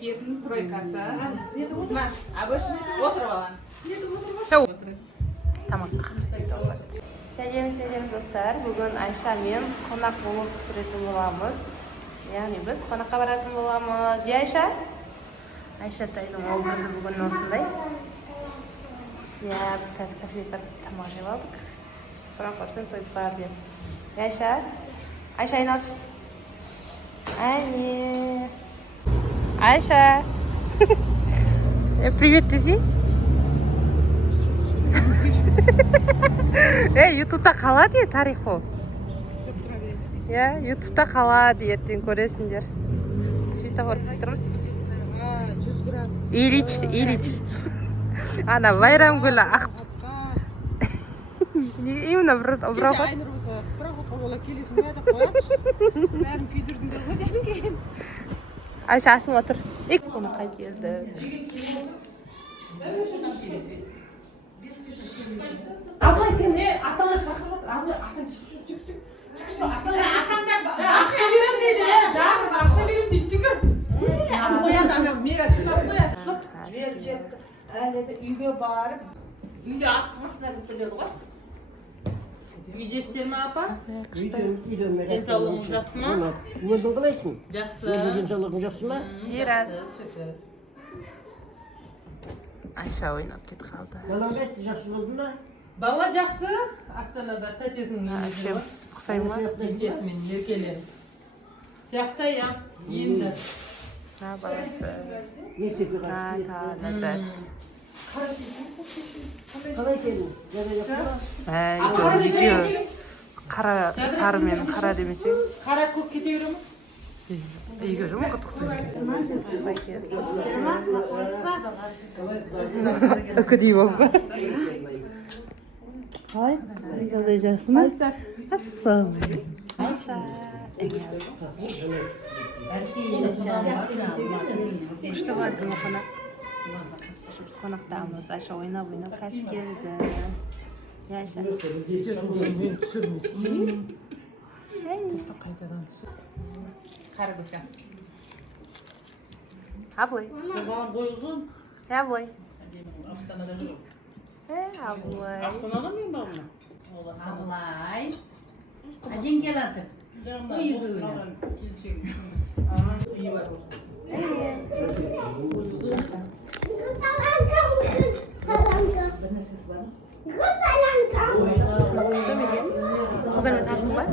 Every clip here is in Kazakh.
Kesin troikası. Abış oturalım. Tamam. Selam dostlar. Bugün Ayşe men konak bulup түсіретін боламыз. Яғни біз қонаққа баратын боламыз. Ya Ayşe? Ayşe тайдың образы бүгін осындай. Ya biz қазір кафеге тамақ жеп алдық. Франкфурттен тойып бар деп. Ya Ayşe? Ayşe айналшы. Әне. Ayşe. Привет десей. YouTube'da қалады е тарихы. Ya, YouTube'da қалады ертең көресіңдер. Светофор күтіп тұрмыз. 100 градус. Ильич. Ана Байрамгүл ақ. Именно обработ. Айнұрбызға прогулка бола келесің бе деп қоятшы. Бәрін күйдірдіңдер ғой дедім кейін. Ayşe асың отыр. Қонаққа келді. Абылай сен не атаңа шақырып отыр. Абылай атаң жүк. Ақша берем дейді. Жағып ақша берем дейді жүгір. Қояды ана мерасын қояды. Жіберіп әлі үйге барып үйде атқысына бітіреді ғой. Үйдесіздер ме апа? Үйден Денсаулығыңыз жақсы ма? Өзің қалайсың? Жақсы. Денсаулығың жақсы ма? Мирас. Шүкір. Ayşe ойнап кетіп қалды. Балаң қайтты, жақсы болды ма? Бала жақсы. Астанада тәтесінің Әшем ұқсай ма? жеңгесімен еркелен. Сияқты я. Енді. Баласы. Мектепке қатысты. Ләззат. Қалай келдің? Жара жақсы ма? Қара сары мен қара демесең. Қара көк кете бере ме? Үйге жұмыс құтықсың. Үкідей болып. Қалай? Қалай жасың? Ассам. Айша. Күшті бады ма қонақ? Біз қонақтамыз. Айша ойнап қазір келді. Айша. Қара көшем. Абылай. Оған бой ұзын. Абылай. Астанада жүр. Абылай. Астанада мен бағымна. Абылай. Әжен келеді. Үйі Қыздармен танысын ба?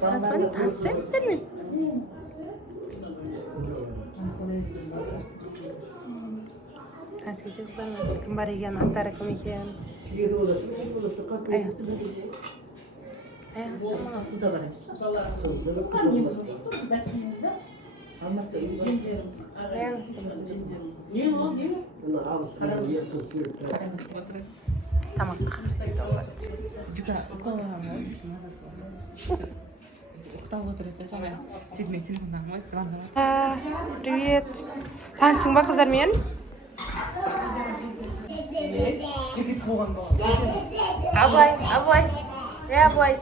Таныспаны танысыңдар мен. Таныс келсе қыздармен кім бар екен, аттары кім екен. Тамақ. Ұқтап отыр еді, жаңа сөйтмен телефондан ғой, звондап. Привет. Таныстың ба қыздармен? Жігіт болған бала. Абылай. Абылай.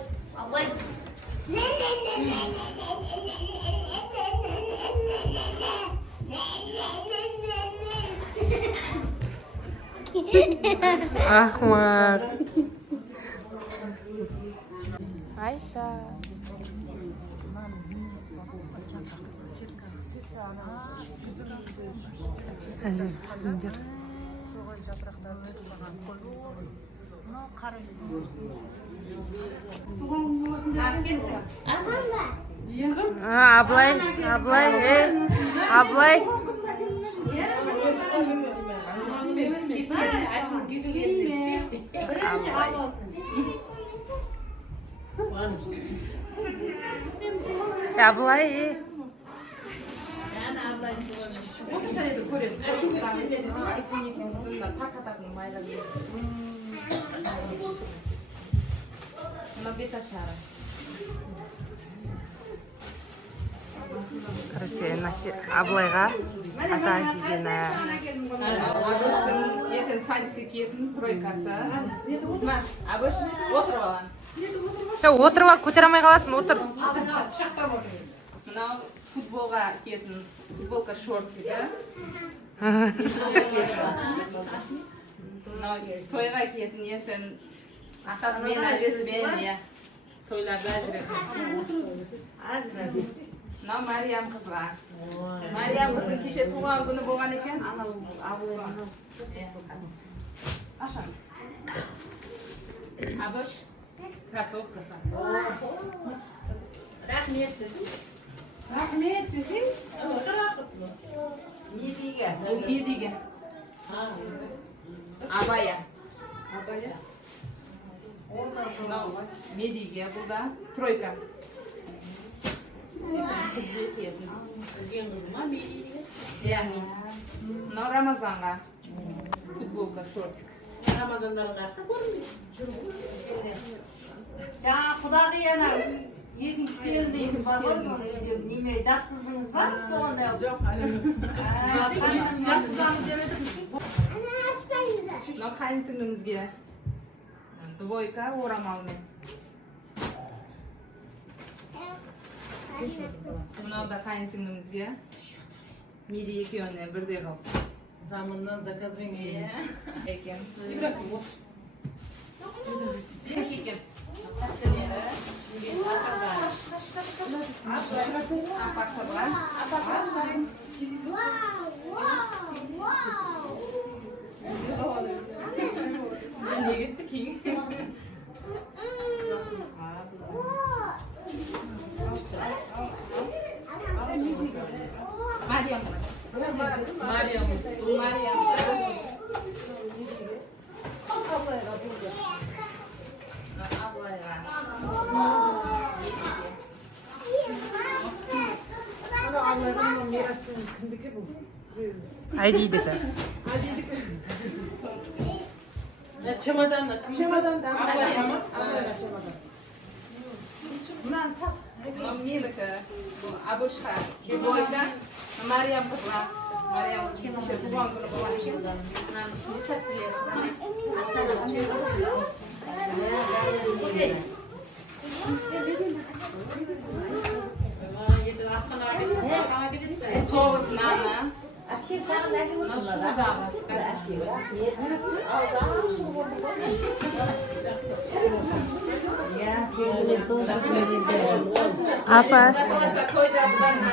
Ахмад. Айша. Әжел түсімдер. Абылай. Абылай. Отырсайды көреді. Така-такын майлап береді. Мына бет ашары. Короче, Абылайға ата кигені. Абыштың ертең садикке келсін тройкасы. Абыш отырып алған. Отырып ал, көтере алмай қаласың, отыр. Мынау futbolga kiyетін futbolka shortiga. Toyga kiyетін ертең атасымен әжесімен ya. Toylarda әжірек. Мынау Мариям қызға. Мариям қыздың кеше туған күні болған екен. Ашан. Абыш кроссовкасы. Рахмет десің. Рахмет десең, Бұл медиге. Абая. Мынау медиге, бұл да тройка. Яғни, мынау Рамазанға футболка, шортик. Жаңа құдағи ана екінші келіндіңіз бар ғой, соны немере жатқыздыңыз ба? Соғанда жоқ. Жатқызамыз деп едіңіз. Мынау қайын сіңлімізге двойка орамалмен. Мынау да қайын сіңлімізге миди екеуіне бірдей қылып. Заманdan zakaz ben gelin. Екен. Екен. Апақсырға. Не кетті кейін? Мариям. Maryam. Бұл Мариям. Allah'ın mirasının kimdeki bu? Айдидікі. Ya çamadanla. Çemadan'dan. Ablayama. Мұнан сап. Мынау менікі. Бұл Абышқа. Бойда Мариям қызға. Мариям кеше туған күні болған екен. Мынаның ішіне сәттілер Соғыз наны. Мынау шудағы. Апа, Қаласа тойда бұларына.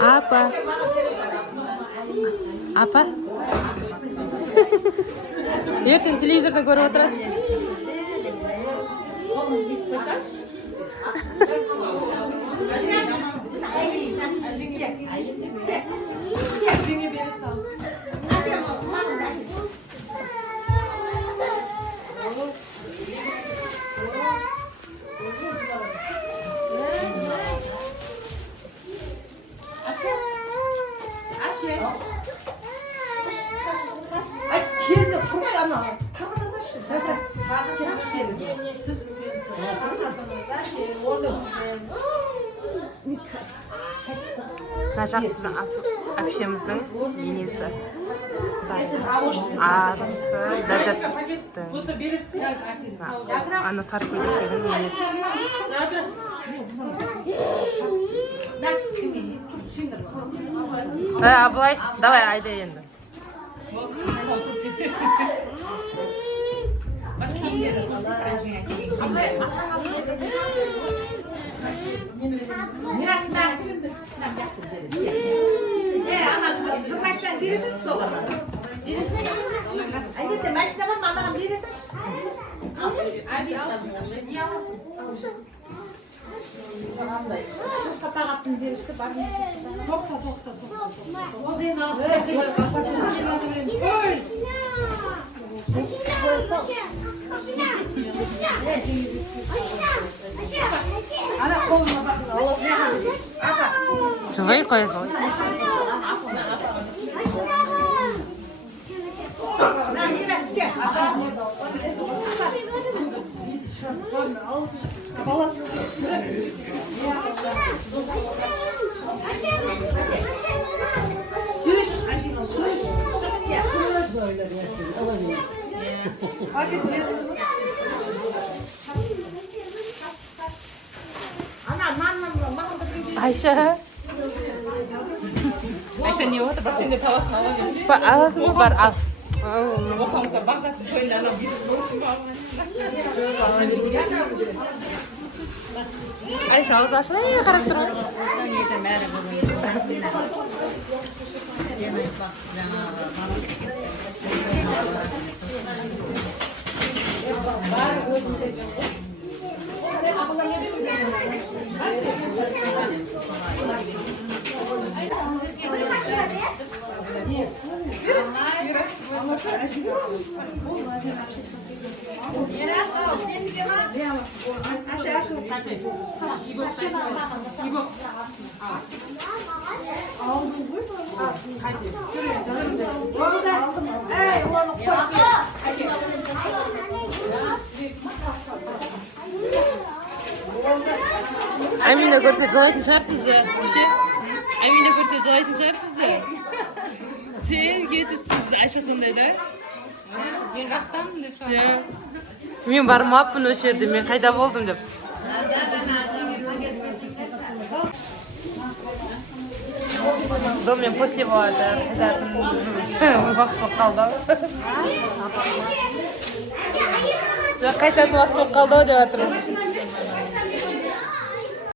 апа, апа. Ертең телевизорда көріп отырасыз. Келді, құрмай ана. Мына жақтың әпшеміздің енесі. Арысы, ләззаттың. Olsa birisi. Ана сары көйлектің енесі. Абылай, давай айда енді. Mirasına. Ana, baştan birisi soğudu. Birisi. Ay gitti, başta var mı adamın birisi? Kız kapağı attım birisi var mı? Ana koluna bakın. Жылай қоя салайын. Ayşe. Ayşe ne oldu? Bak sen de tavasını alalım. Alasın mı var? Al. Bakalım bak zaten koyun da bir Ayşe ağız açma ya karakter. Oradan yedim her bunu. Yemek bak Emine görse zayıf çıkar size. Bir şey. Emine görse zayıf çıkar size. Sen getirsin Ayşe sendeydi. Yengaktan mı lütfen? Ya. Men barmapman o'sha yerda, men qayda bo'ldim deb. Domen после вода, vaqt qoldi. Ya qayta vaqt qoldi deb o'tirdim.